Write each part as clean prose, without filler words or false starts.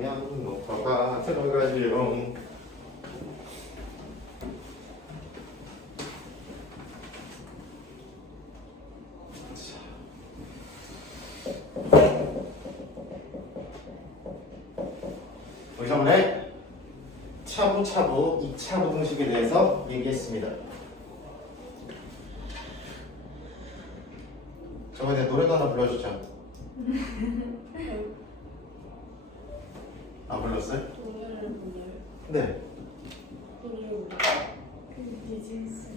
그냥 녹화가 들어가지요. 우리 저번에 차부차부 2차 부등식에 대해서 얘기했습니다. 저번에 노래도 하나 불러주죠. 안 불렀어요? 노래를 불러요. 네. 노래를 디진스.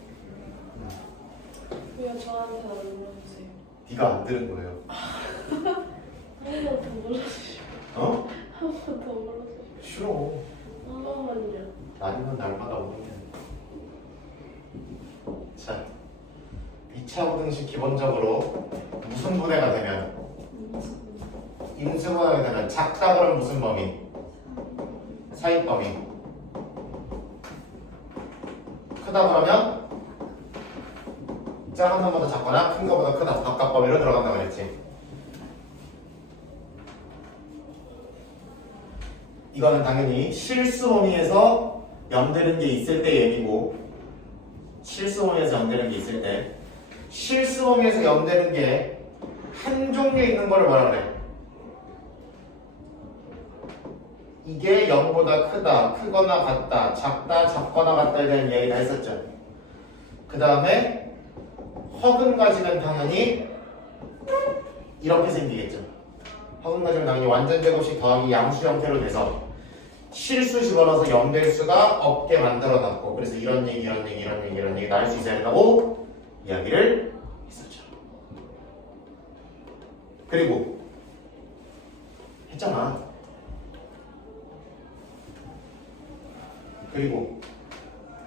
왜 저한테 안 불러주세요? 네가 안 들은 거예요. 한 번 더 불러주세요. 어? 한 번 더 불러주세요. 싫어. 한 번만요. 아니면 날마다 오는 게. 자, 2차 부등식 기본적으로 무슨 분해가 되면 인수분해가 되면 작다 그러면 무슨 범위? 사인 범위. 크다 그러면 작은 것보다 작거나 큰 것보다 크다. 각각 범위로 들어간다고 그랬지. 이거는 당연히 실수 범위에서 연되는 게 있을 때 얘기고, 실수 범위에서 연되는 게 있을 때, 실수 범위에서 연되는 게 한 종류에 있는 거를 뭐라 그래? 이게 0보다 크다, 크거나 같다, 작다, 작거나 같다에 대한 이야기를 했었죠. 그 다음에 허근 가지면 당연히 이렇게 생기겠죠. 허근 가지면 당연히 완전 제곱식 더하기 양수 형태로 돼서 실수 집어넣어서 0될 수가 없게 만들어 놨고, 그래서 이런 얘기 나올 수 있어야 된다고 이야기를 했었죠. 그리고 했잖아. 그리고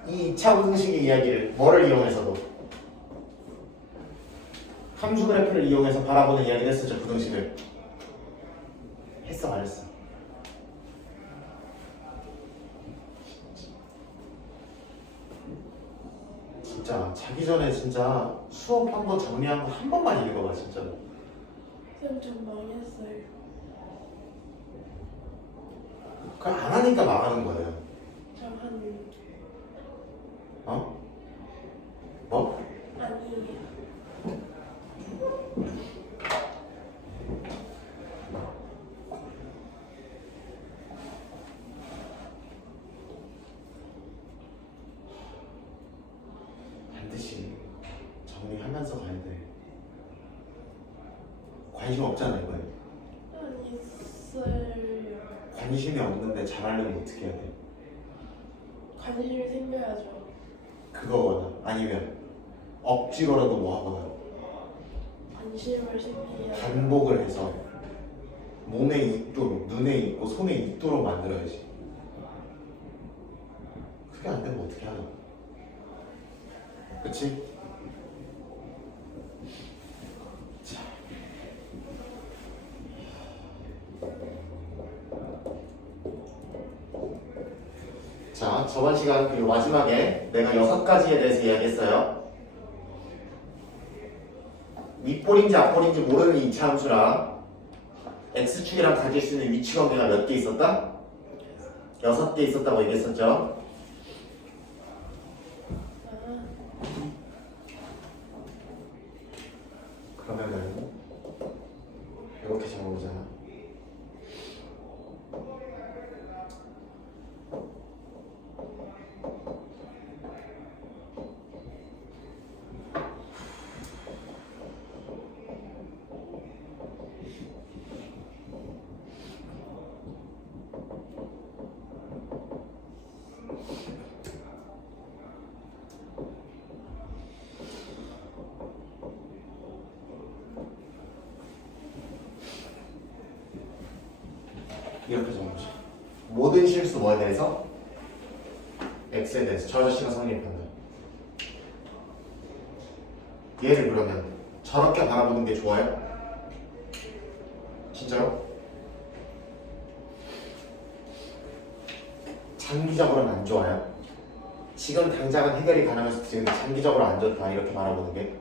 이 2차 부등식의 이야기를 뭐를 이용해서도 함수 그래프를 이용해서 바라보는 이야기를 했었죠. 부등식을 했어 안 했어? 진짜 자기 전에 진짜 수업 한 번 정리한 거 한 번만 읽어봐 진짜로. 쌤, 좀 망했어요. 그걸 안 하니까 망하는 거예요. 저한 어? 뭐? 아니에요. 반드시 정리하면서 가야 돼. 관심 없잖아 이거에. 안 있어요. 관심이 없는데 잘하려면 어떻게 해야 돼? 관심이 생겨야죠. 그거거나 아니면 억지로라도 뭐 하거나 관심을 생기야. 반복을 해서 몸에 있도록, 눈에 있고 손에 있도록 만들어야지. 그게 안 되면 어떻게 하나? 그치? 자. 자, 저번 시간 그리고 마지막에 내가 6가지에 대해서 이야기했어요. 윗볼인지 앞볼인지 모르는 2차 함수랑 x축이랑 가질 수 있는 위치 관계가 몇 개 있었다? 6개 있었다고 얘기했었죠. 그러면은 이렇게 적어보자. 이렇게 적어보자. 모든 실수 뭐에 대해서? x에 대해서. 저 아저씨가 성립한다. 얘를 그러면 저렇게 바라보는 게 좋아요? 진짜로? 장기적으로는 안 좋아요? 지금 당장은 해결이 가능해서 지금 장기적으로 안 좋다 이렇게 바라보는 게,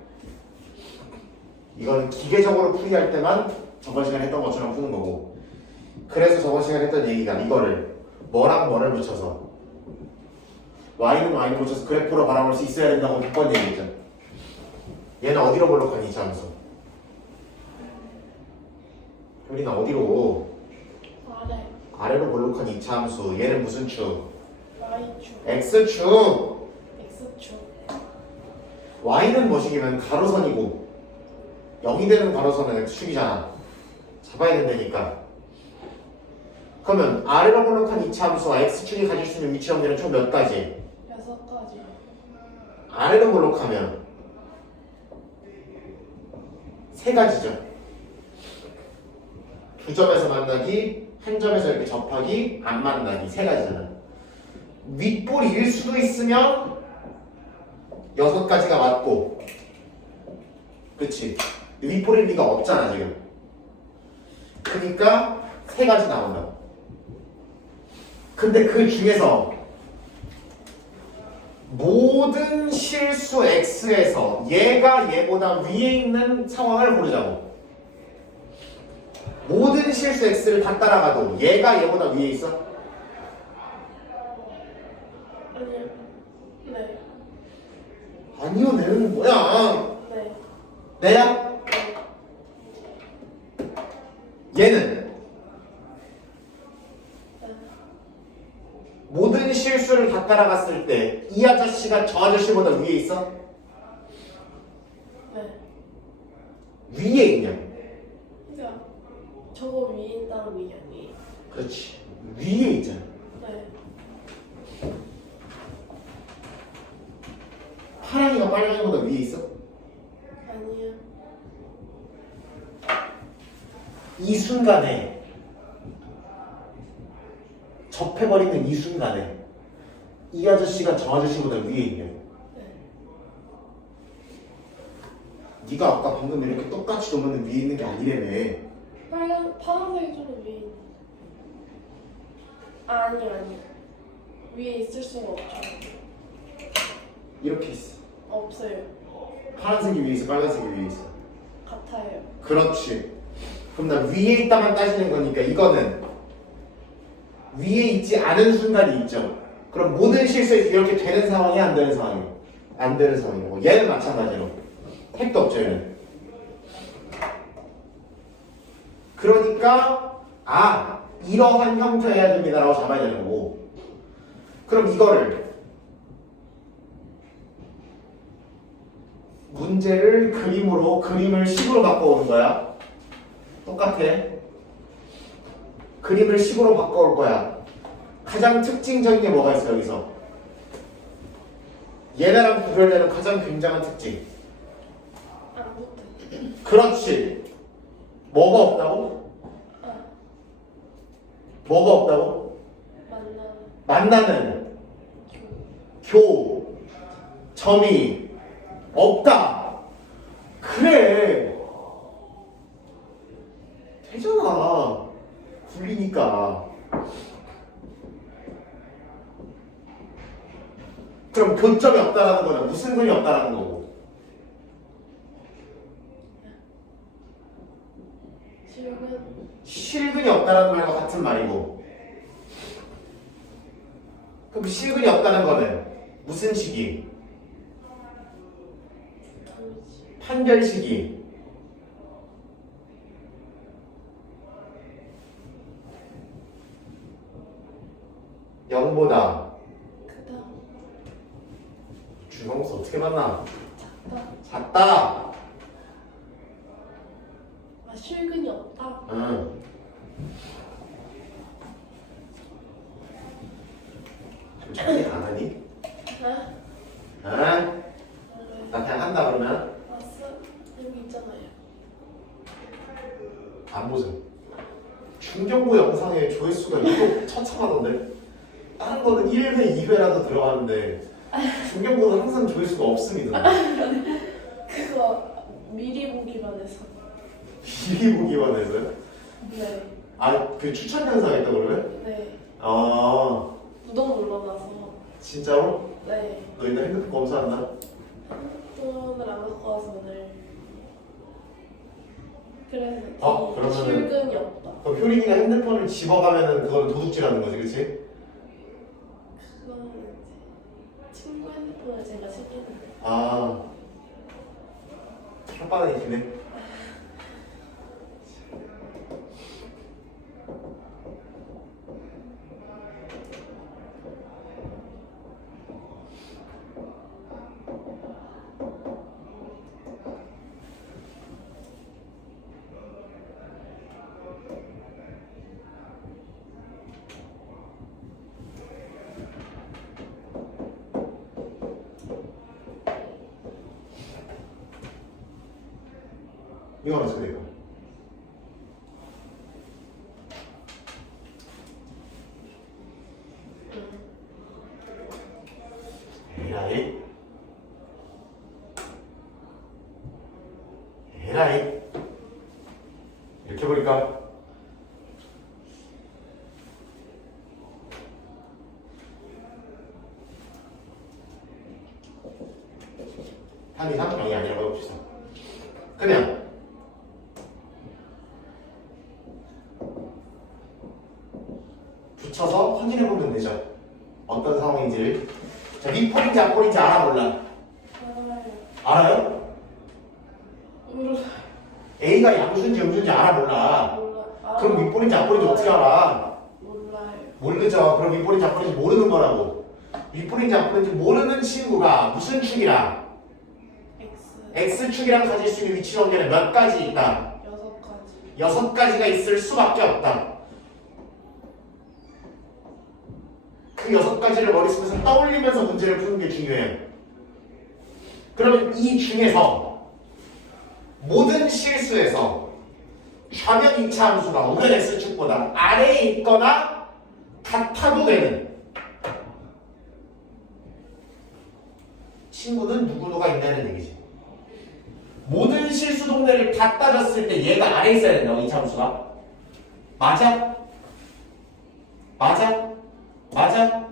이거는 기계적으로 풀이할 때만 저번 시간에 했던 것처럼 푸는 거고, 그래서 저번 시간에 했던 얘기가 이거를 뭐랑 뭐를 붙여서 y는 y를 붙여서 그래프로 바라볼 수 있어야 된다고 100번 얘기했죠. 얘는 어디로 볼록하니 이 함수? 효린아 어디로? 아래 아래로 볼록한 2차 함수. 얘는 무슨 축? Y축 X축. X축 Y는 뭐시기면 가로선이고 0이 되는 가로선은 X축이잖아. 잡아야 된다니까. 그러면 아래로 볼록한 2차 함수와 X축이 가질 수 있는 위치 연결은 총 몇 가지? 6가지 아래로 볼록하면 3가지죠. 두 점에서 만나기, 한 점에서 이렇게 접하기, 안 만나기 3가지잖아. 윗볼일 수도 있으면 6가지가 맞고, 그치? 윗볼일 리가 없잖아 지금. 그러니까 3가지 나온다. 근데 그 중에서 모든 실수 x에서 얘가 얘보다 위에 있는 상황을 고르자고. 모든 실수 x를 다 따라가도 얘가 얘보다 위에 있어? 아니요 네 아니요, 내는 뭐야? 네. 내야? 얘는 모든 실수를 다 따라갔을 때 이 아저씨가 저 아저씨보다 위에 있어? 네. 위에 있냐? 그러니까 저거 위에 있다는 얘기 아니에요? 그렇지. 위에 있잖아. 네. 파랑이가 빨강이보다 위에 있어? 아니요. 이 순간에 접해버리는 이 순간에 이 아저씨가 저 아저씨보다 위에 있냐? 네. 네가 아까 방금 이렇게 똑같이 놓으면 위에 있는 게 아니라며. 파란색이 좀 위에 있는. 아니요. 위에 있을 수가 없죠. 이렇게 있어. 없어요. 파란색이 위에 있어, 빨간색이 위에 있어. 같아요. 그렇지. 그럼 나 위에 있다만 따지는 거니까 이거는 위에 있지 않은 순간이 있죠. 그럼 모든 실수에서 이렇게 되는 상황이 안 되는 상황이에요. 안 되는 상황이고 얘는 마찬가지로 택도 없죠 얘는. 그러니까 이러한 형태여야 됩니다라고 잡아야 되는 거고. 그럼 이거를 문제를 그림을 식으로 바꿔오는 거야. 똑같아. 그림을 식으로 바꿔올 거야. 가장 특징적인 게 뭐가 있어 여기서? 얘네랑 구별되는 가장 굉장한 특징. 안 붙어. 그렇지. 뭐가 없다고? 뭐가 없다고? 만나는 점이 없다. 그래. 되잖아. 굴리니까. 그럼 교점이 없다라는 거는 무슨 근이 없다라는 거고. 실근이 없다라는 말과 같은 말이고. 그럼 실근이 없다는 거는 무슨 식이? 판별식이. 영보다 크다. 주성수 어떻게 만나? 작다. 작다. 실근이 없다. 응. 좀 차이 안 하니? 네? 응? 나 그냥 한다 그러면 왔어? 여기 있잖아요. 안 보세요. 중경고 영상의 조회수가 유독 처참하던데. 다른 거는 1회, 2회라도 들어가는데 중경고는 항상 조회수가 없습니다. 그거 미리 보기만 해서. 미리 보기만 해서요? 네. 그 추천 영상 했다 그러면? 네. 구독 눌러놔서. 진짜로? 네. 너 이따 핸드폰 검사한다? 핸드폰을 안 갖고 와서 오늘. 그래서 그러면은- 실근이 없다. 그럼 효린이가 핸드폰을 집어가면은 그거는 도둑질하는 거지, 그치? 그거는 이제 친구 핸드폰을 제가 챙겼는데. 아, 혓바닥이 기네. 이건 어떻게 될까? 에라이 에라이 이렇게 버릴까? 한 이상 0이 아니라고 해봅시다. 그냥 붙여서 확인해보면 되죠. 어떤 상황인지를. 자, 윗폴인지 앞폴인지 알아 몰라? 알아요? 몰라. A가 양수인지 음수인지 알아 몰라? 몰라. 그럼 윗볼인지 앞볼인지 어떻게 알아? 몰라요. 모르죠. 그럼 윗볼인지 앞볼인지 모르는 거라고. 윗볼인지 앞볼인지 모르는 친구가 무슨 축이랑 X X축이랑 가질 수 있는 위치 관계는 몇 가지 있다? 6가지. 6가지가 있을 수밖에 없다. 그 6가지를 머릿속에서 떠올리면서 문제를 푸는 게 중요해요. 그러면 이 중에서 모든 실수에서 좌변 2차 함수가 우변 X축보다 아래에 있거나 같아도 되는 친구는 누구누가 있다는 얘기지. 모든 실수 동네를 다 따졌을 때 얘가 아래에 있어야 된다고 2차 함수가. 맞아? 맞아? 맞아?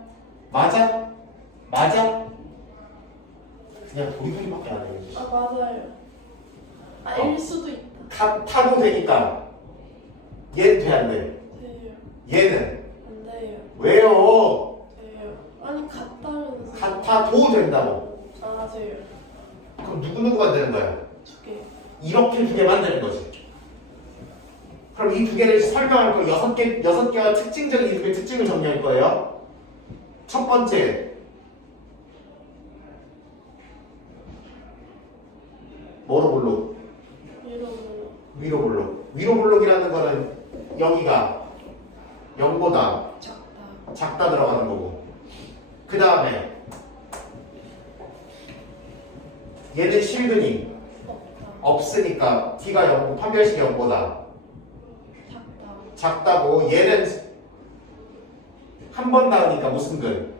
맞아? 맞아? 그냥 도리도리밖에 안 해. 아 맞아요. 아일 수도 있다. 같아도 되니까 얘는 돼 안 돼? 돼요. 얘는 안 돼요. 왜요? 돼요. 아니 같다면서. 같아도 된다고. 아 돼요. 그럼 누구누구가 되는 거야? 2개. 이렇게 2개만 되는 거지. 그럼 이 2개를 설명할 거 6개와 특징적인 이 2개의 특징을 정리할 거예요. 첫 번째, 뭐로 볼록? 위로 볼록. 위로 볼록이라는 거는 여기가 0보다 작다 들어가는 거고. 그 다음에 얘는 실근이 없으니까 t가 0고 판별식이 0보다 작다고. 얘는 한 번 닿으니까 무슨 근?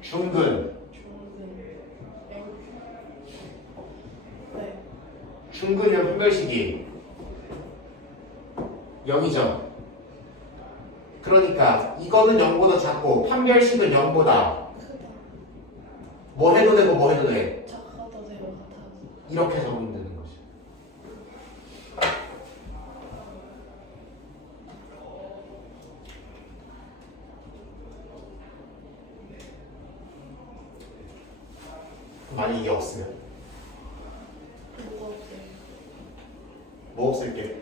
중근. 중근이면 판별식이 0이죠. 그러니까 이거는 0보다 작고 판별식은 0보다 뭐 해도 되고 뭐 해도 돼. 작아도 되고 같아도. 이렇게 적으면 되는 거지. 만약 이게 없으면 뭐 없을 게?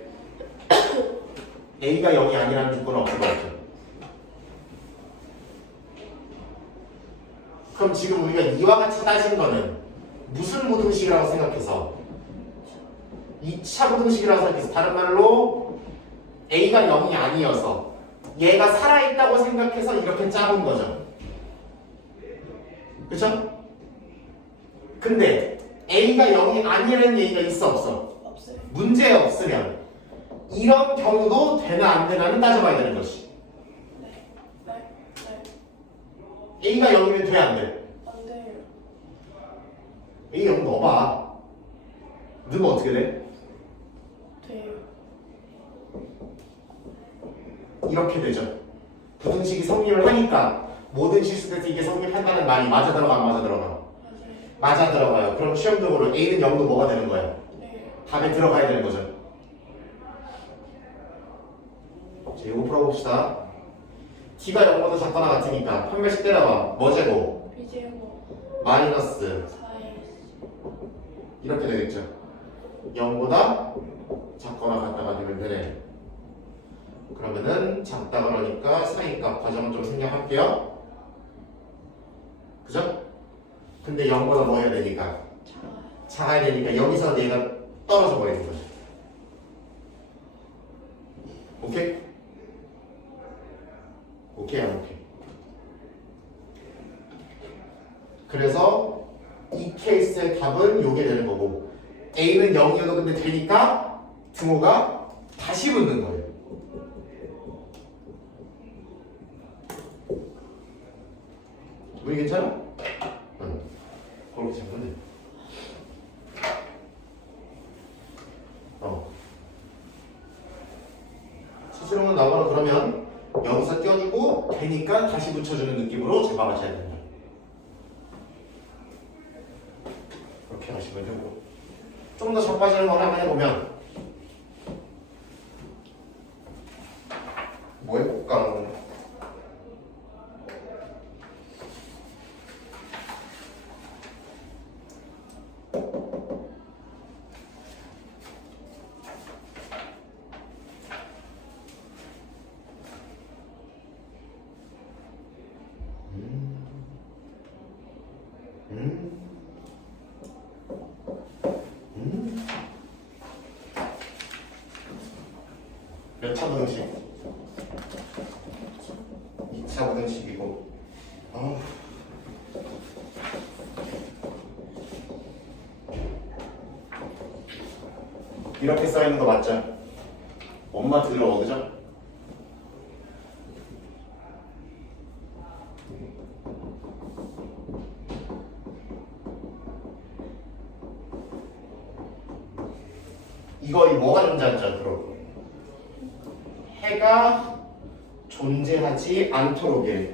A가 0이 아니라는 조건은 없을 것 같죠. 그럼 지금 우리가 이와 같이 따진 거는 무슨 부등식이라고 생각해서 2차 부등식이라고 생각해서, 다른 말로 A가 0이 아니어서 얘가 살아있다고 생각해서 이렇게 짜본 거죠. 그쵸? 근데 A가 0이 아니라는 얘기가 있어 없어? 없어요. 문제 없으면 이런 경우도 되나 안 되나는 따져봐야 되는 것이. A가 0이면 돼 안 돼? 안 돼요. A 0 넣어봐. 넣으면 어떻게 돼? 돼요. 이렇게 되죠. 부등식이 성립을 하니까 모든 실수에서 이게 성립한다는 말이 맞아 들어가 안 맞아 들어가? 맞아요. 맞아 들어가요. 그럼 시험적으로 A는 0도 뭐가 되는 거예요? 네. 답에 들어가야 되는 거죠. 자, 이거 풀어봅시다. t가 0보다 작거나 같으니까 판별식 때려봐. 뭐 제곱? B제곱 마이너스 4AC 이렇게 되겠죠. 0보다 작거나 같다가 되면 되네. 그러면은 작다 그러니까 사이값 과정을 좀 생략할게요. 그죠? 근데 0보다 뭐 해야 되니까? 작아야 되니까 여기서 얘가 떨어져 버리는 거죠. 오케이? 오케이 안 오케이? 그래서 이 케이스의 답은 요게 되는 거고 A는 0이어도 근데 되니까 등호가 다시 붙는 거예요. 우리 괜찮아? 응. 그렇게 잡으면 돼. 수시로는 나거나 그러면 여기서 껴주고 되니까 다시 붙여주는 느낌으로 재방하셔야 됩니다. 그렇게 하시면 되고 좀 더 자빠지는 걸 한번 해보면 뭐 해볼까? 몇 차 부등식? 2차 부등식이고 이렇게 써있는 거 맞죠? 엄마 들어 그죠? 이거 뭐가 존재하는지 알도록 해가 존재하지 않도록 해.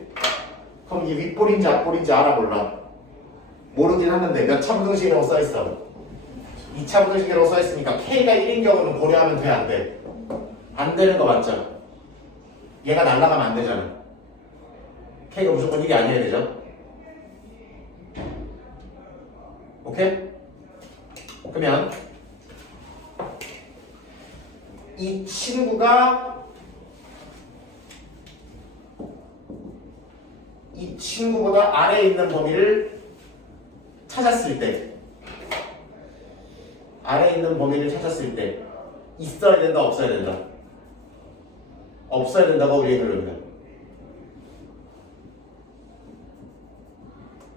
그럼 이게 윗볼인지 앞볼인지 알아 몰라? 모르긴 하는데 몇 차 부등식이라고 써있어? 2차 부등식이라고 써있으니까 K가 1인 경우는 고려하면 돼 안 돼? 안 되는 거 맞죠? 얘가 날아가면 안 되잖아. K가 무조건 1이 아니어야 되죠? 오케이? 그러면 이 친구보다 아래에 있는 범위를 찾았을 때 있어야 된다 없어야 된다? 없어야 된다고 우리의 결론이다.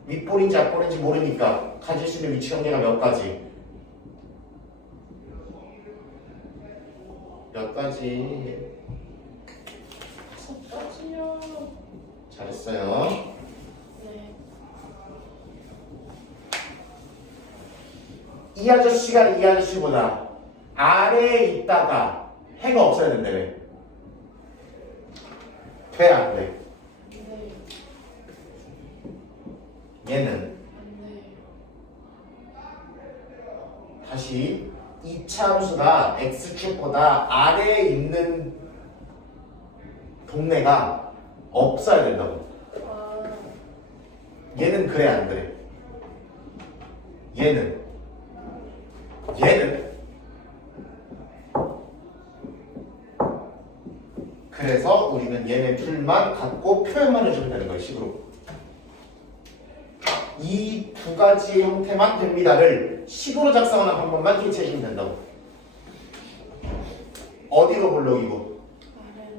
윗볼인지 앞볼인지 모르니까 가질 수 있는 위치 관계가 몇 가지? 몇 가지? 5가지요. 잘했어요. 네. 이 아저씨가 이 아저씨보다 아래에 있다가 해가 없어야 된다며. 돼, 안 돼? 네. 얘는 네. 다시 이차 함수가 x축보다 아래에 있는 동네가 없어야 된다고. 아, 얘는 그래 안 그래? 얘는 그래서 우리는 얘네 둘만 갖고 표현만 해주면 되는 거예요. 식으로 이 두 가지 형태만 됩니다를 식으로 작성하는 방법만 캐치해주면 된다고. 어디로 볼록이고? 아래.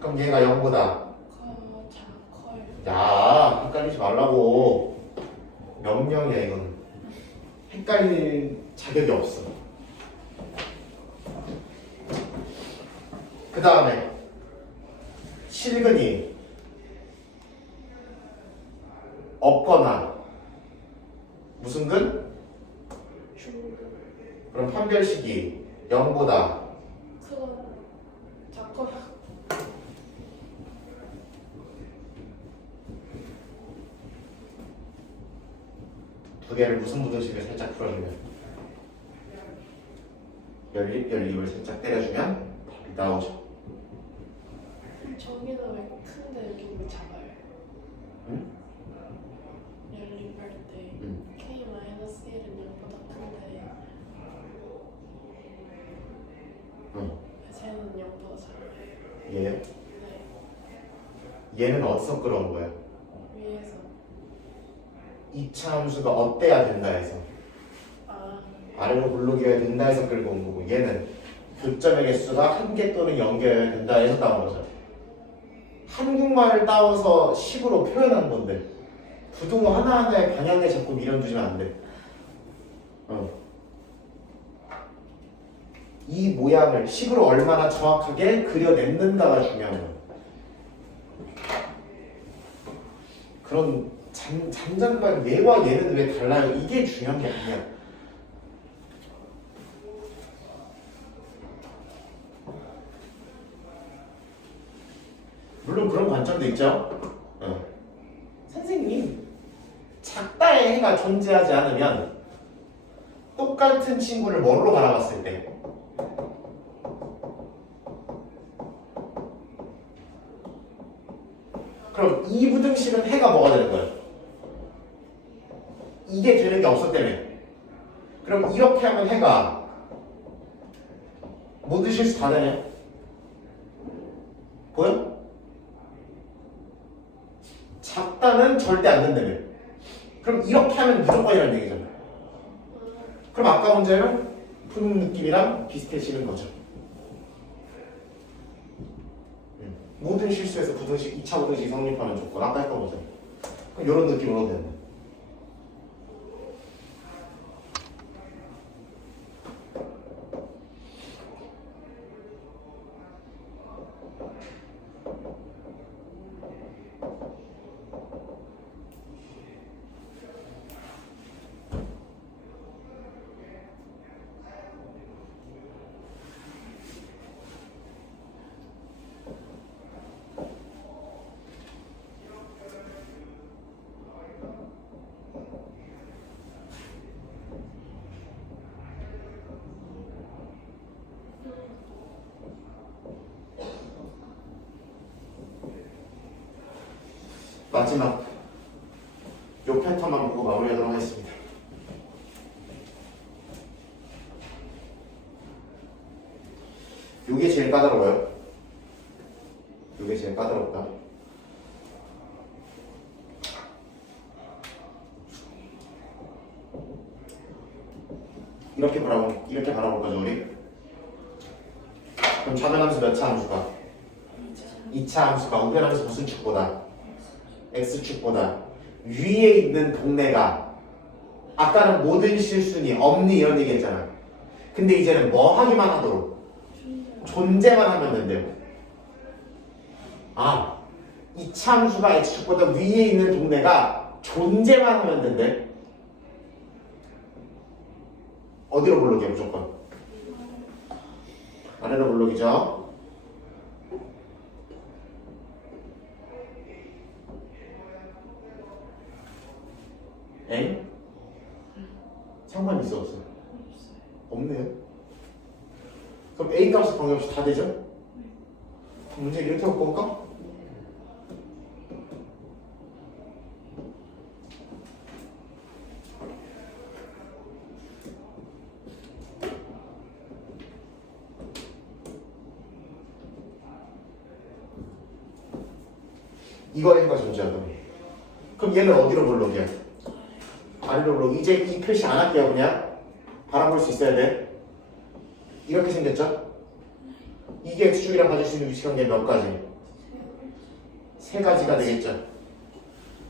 그럼 얘가 0보다 컬. 야 헷갈리지 말라고. 명령이야 이건. 헷갈릴 자격이 없어. 그 다음에 실근이 없거나 무슨 근? 중근. 그럼 판별식이 0보다 크거나 작거나. 두 개를 무슨 부등식을 살짝 풀어주면 열립을 살짝 때려주면 답이 나오죠. 왜 큰데 여기 왜 작아요? 응? 연립할 때 응. K-1은 0보다 큰데 응. 쟤는 0보다 작아요. 얘? 네. 얘는 어디서 끌어온 거야? 위에서. 이차 함수가 어때야 된다 해서 아, 아래로 굴러기어야 된다 해서 끌고 온 거고, 얘는 교점의 개수가 1개 또는 0개여야 된다 해서 따온 거죠. 한국말을 따와서 식으로 표현한 건데 부등호 하나하나의 방향에 자꾸 미련 두시면 안 돼. 이 모양을 식으로 얼마나 정확하게 그려냈는가가 중요한 거야. 그런 잔잔한 얘와 얘는 왜 달라요? 이게 중요한 게 아니야. 물론 그런 관점도 있죠. 선생님, 작다의 해가 존재하지 않으면 똑같은 친구를 뭘로 바라봤을 때 그럼 이 부등식은 해가 뭐가 되는 거예요? 이게 되는 게 없었다며. 그럼 이렇게 하면 해가 모든 실수 다 되네. 보여? 작다는 절대 안 된다며. 그럼 이렇게 하면 무조건이라는 얘기잖아. 그럼 아까 문제는 푸는 느낌이랑 비슷해지는 거죠. 모든 실수에서 부등식, 2차 부등식 성립하는 조건 아까 했던 거잖아. 그럼 이런 느낌으로 되는 거야. 마지막 요 패턴만 보고 마무리하도록 하겠습니다. 요게 제일 까다로워요. 요게 제일 까다롭다. 이렇게 바라볼 거죠, 우리? 그럼 좌변함수 몇 차 함수가? 2차 함수가 우변함수 무슨 축보다? X축보다 위에 있는 동네가 아까는 모든 실순위, 없니 이런 얘기 했잖아. 근데 이제는 뭐 하기만 하도록? 존재만 하면 된대요. 아, 2차 함수가 X축보다 위에 있는 동네가 존재만 하면 된대. 어디로 불러게 무조건? 아래로 불러기죠. 엥? 상관 있어 없어? 없네요. 그럼 A 값이 관계없이 다 되죠? 문제 이렇게 갖고 올까? 이거 해가 존재하다. 그럼 얘는 어디로 불러게? 아래로 불러. 이제 이 표시 안 할게요. 그냥 바라볼 수 있어야 돼. 이렇게 생겼죠? 이게 X축이랑 가질 수 있는 위치관계 몇 가지? 세 가지가 되겠죠.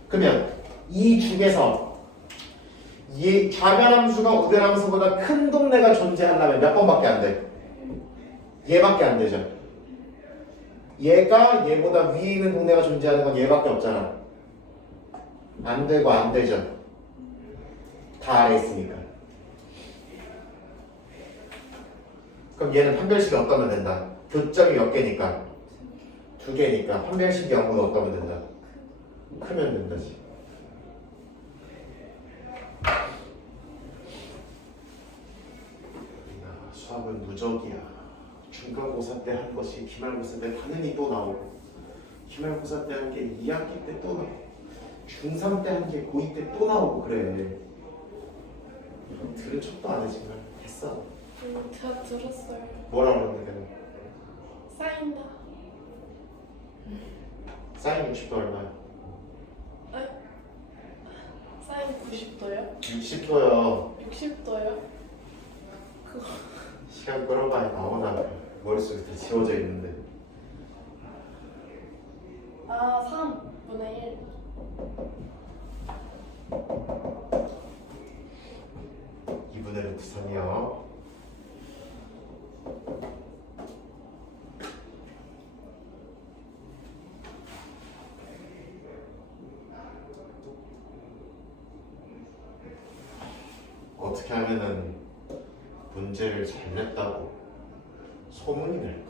그러면 이 중에서 이 좌변함수가 우변함수보다 큰 동네가 존재하려면 몇 번밖에 안 돼? 얘밖에 안 되죠. 얘가 얘보다 위에 있는 동네가 존재하는 건 얘밖에 없잖아. 안 되고 안 되죠. 다 아래 있으니까. 그럼 얘는 판별식이 어떠면 된다? 교점이 몇 개니까? 2개니까 판별식이 0보다 어떠면 된다? 크면 된다지. 수학은 무적이야. 중간고사 때 한 것이 기말고사 때 당연히 또 나오고 기말고사 때 한 게 2학기 때 또 나오고 중3 때 한 게 고2 때 또 나오고 그래. 들은 척도 안 해 지금. 했어. 다 들었어요. 뭐라 그러는데 내가? 쌓인다. 사인 60도 얼마야? 쌓인 90도요? 60도요. 60도요? 그거 시간 끌어봐야 나오나 머릿속에 다 지워져 있는데. 3분의 1. 이분의 루트 3이요. 어떻게 하면은 문제를 잘 냈다고 소문이 날까?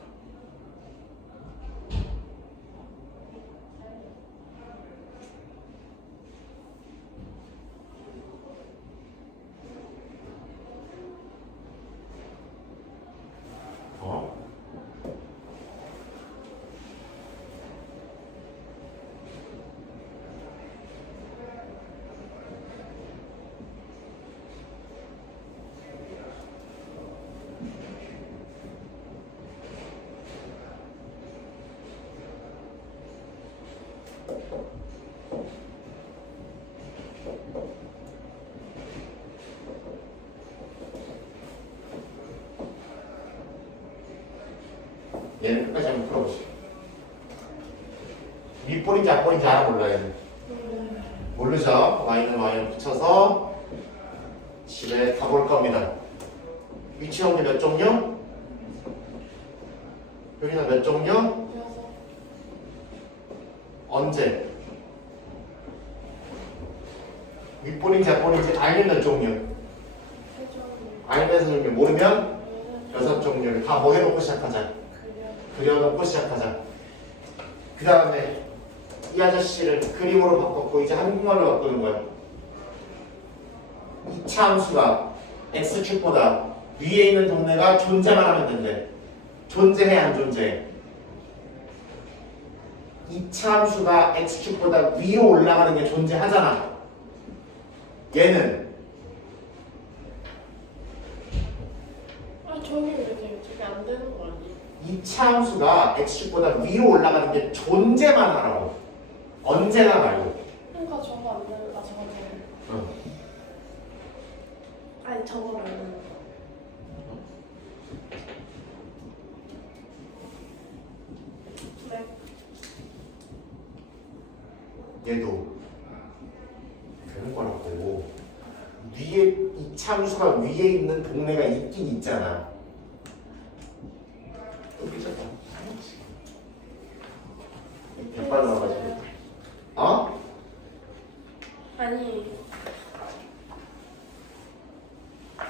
어? 얘는 끝까지 한번 풀어보시죠. 밑볼인지 앞볼인지 알아 몰라야 돼. 모르죠? y는 y를 붙여서 집에 가볼 겁니다. 위치 정리 몇 종류? 여기는 몇 종류? 6. 언제? 윗볼인지 앞볼인지 알면 몇 종류? 3종. 알면서 종류 모르면 6종류. 다 뭐 해놓고 시작하자. 그려놓고 시작하자. 그 다음에 이 아저씨를 그림으로 바꿨고 이제 한국말로 바꾸는 거야. 이차 함수가 x축보다 위에 있는 동네가 존재만 하면 된대. 존재해 안 존재해? 이차 함수가 x축보다 위로 올라가는 게 존재하잖아. 얘는 저기 왜 돼요? 저게 안 되는 거 아니에요? 이차 함수가 x축보다 위로 올라가는 게 존재만 하라고. 언제나 말고. 그러니까 저거 안 되는 저거 되는 응. 아니 저거 안 되는 거. 네. 얘도 되는 거라고. 위에 이차 함수가 위에 있는 동네가 있긴 있잖아. 또 삐졌다. 대빨 나와가지고. 어? 아니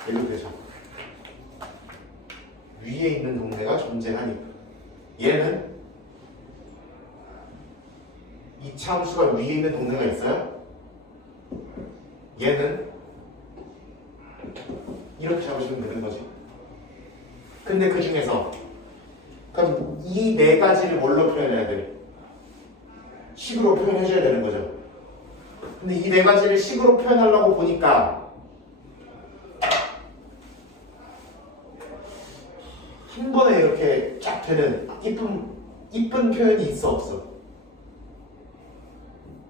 얘도 되죠. 위에 있는 동네가 존재하니까. 얘는 이차 함수가 위에 있는 동네가 있어요? 얘는 이렇게 잡으시면 되는 거지. 근데 그 중에서 그럼 이 네 가지를 뭘로 표현해야 돼? 식으로 표현해줘야 되는 거죠. 근데 이 네 가지를 식으로 표현하려고 보니까 한 번에 이렇게 쫙 되는 이쁜 표현이 있어 없어?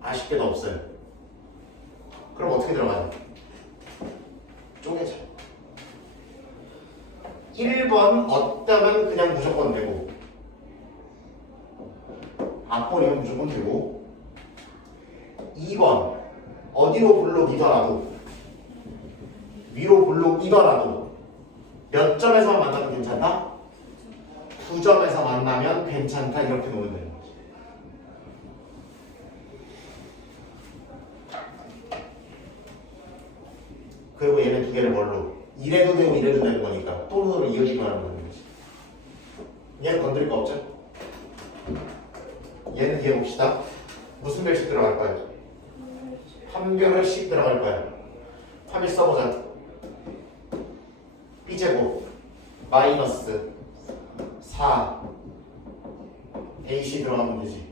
아쉽게도 없어요. 그럼 어떻게 들어가냐? 쪼개져. 1번 어따면 그냥 무조건 되고 앞번이면 무조건 되고 2번 어디로 블록이더라도 위로 블록이더라도 몇 점에서 만나면 괜찮다? 9점에서 만나면 괜찮다. 이렇게 놓으면 되는 거지. 그리고 얘네 두 개를 뭘로? 이래도 되고 이래도 되는 거니까 또 서로 이어지기만 하는 거지. 얘는 건드릴 거 없죠? 얘는 이해 봅시다. 무슨 별식 들어갈 거예요? 한 별씩 들어갈 거예요. 합의 써보자. b제곱 마이너스 4 ac 들어가면 되지.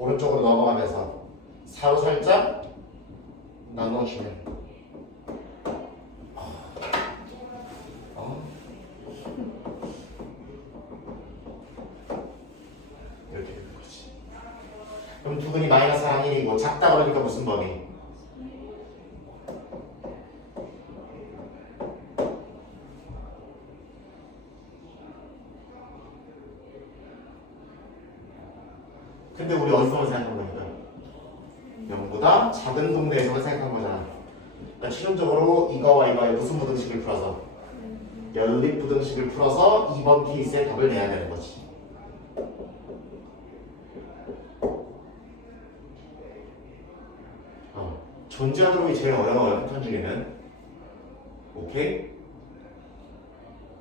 오른쪽으로 넘어가면서 4로 살짝 나눠주면 이렇게 되는 거지. 그럼 두근이 마이너스 항일이고 작다 그러니까 무슨 범위? 근데 우리 어디서만 생각한 거니까? 0보다 작은 동네에서만 생각한 거잖아. 그러니까 최종적으로 이거와 이거의 무슨 부등식을 풀어서 연립 부등식을 풀어서 2번 케이스의 답을 내야 되는 거지. 존재하도록 이 제일 어려워요, 패턴 중에는. 오케이?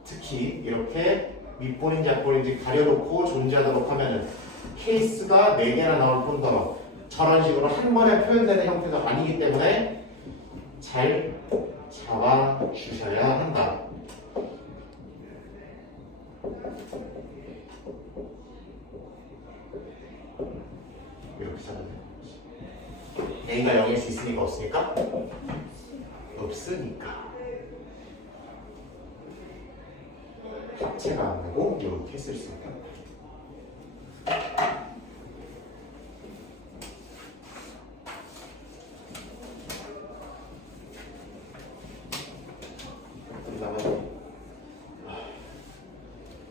특히 이렇게 윗볼인지 앞볼인지 가려놓고 존재하도록 하면은 케이스가 4개나 나올 뿐더러 저런 식으로 한 번에 표현되는 형태도 아니기 때문에 잘 잡아주셔야 한다. 이렇게 잡아야 돼. A가 0일 수 있으니까 없으니까? 없으니까 합체가 안 되고 이렇게 쓸 수 있다. 그다음에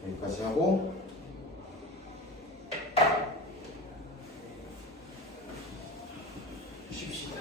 여기까지 하고 쉽시다.